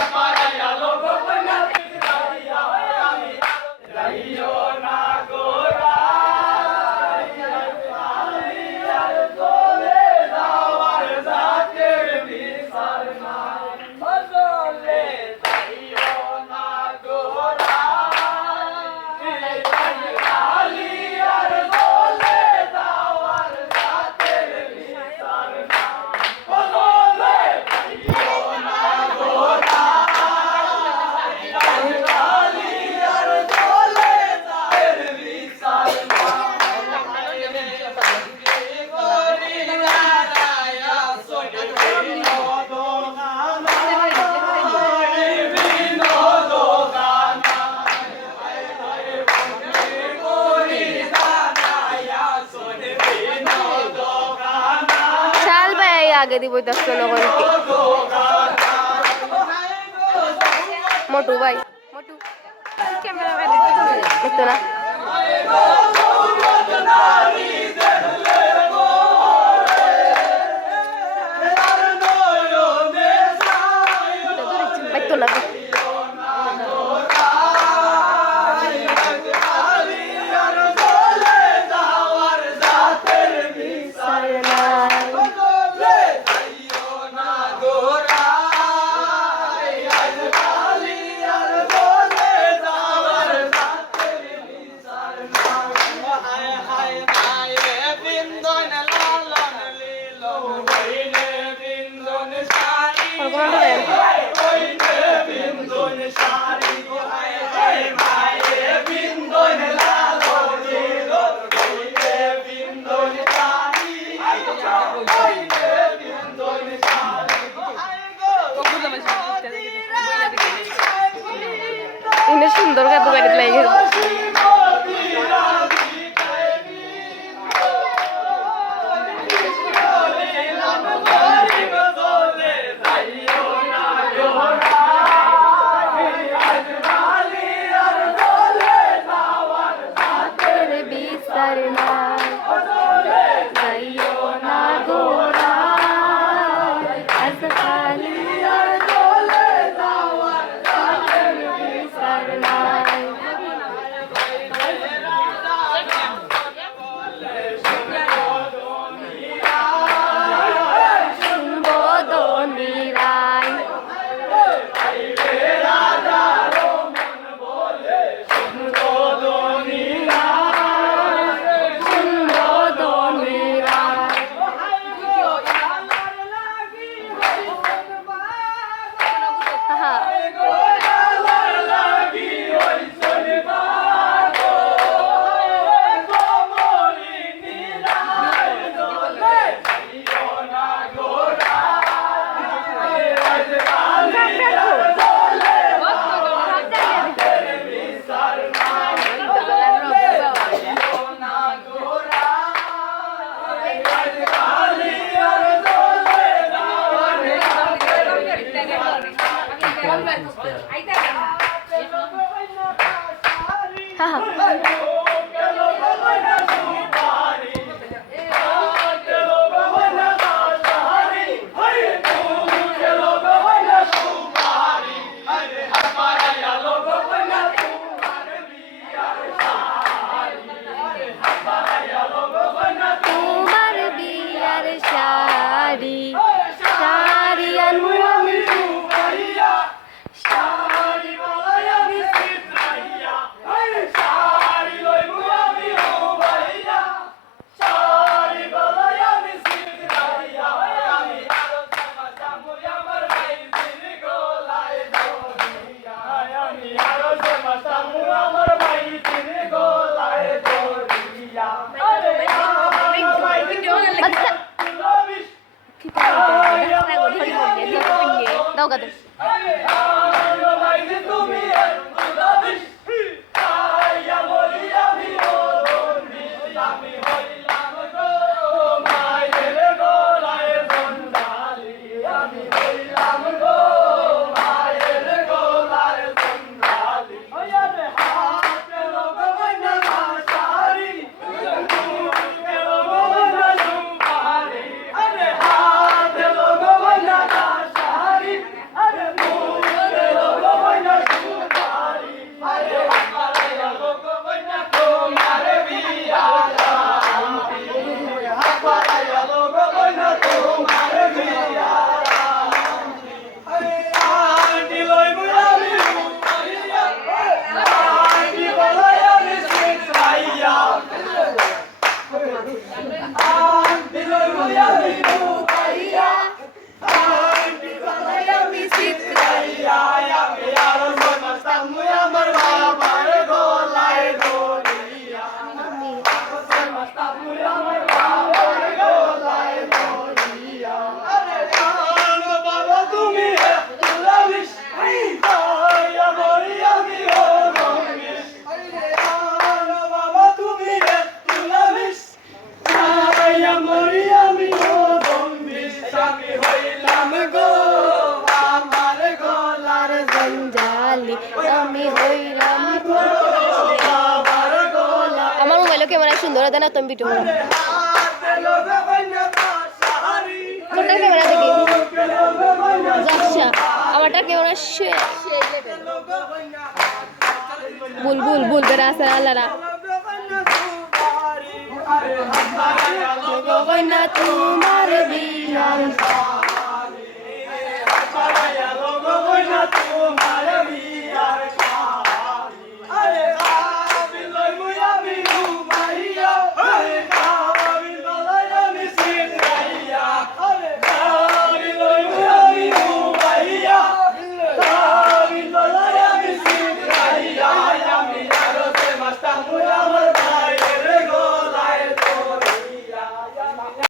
Bye. আগে দিব দশ লগনকে মোটু ভাই মোটু। দেখতো না। দেখতো না। সুন্দর গাদু বাড়িতে লাগে старина. Haydi! مد aleluya. Aleluya. সুন্দর দেন তুমি ভিডিও কোনটা যাচ্ছা আমারটা ক্যামেরা বুল বুল বুল বেড়া আছে আল্লাহরা তোমার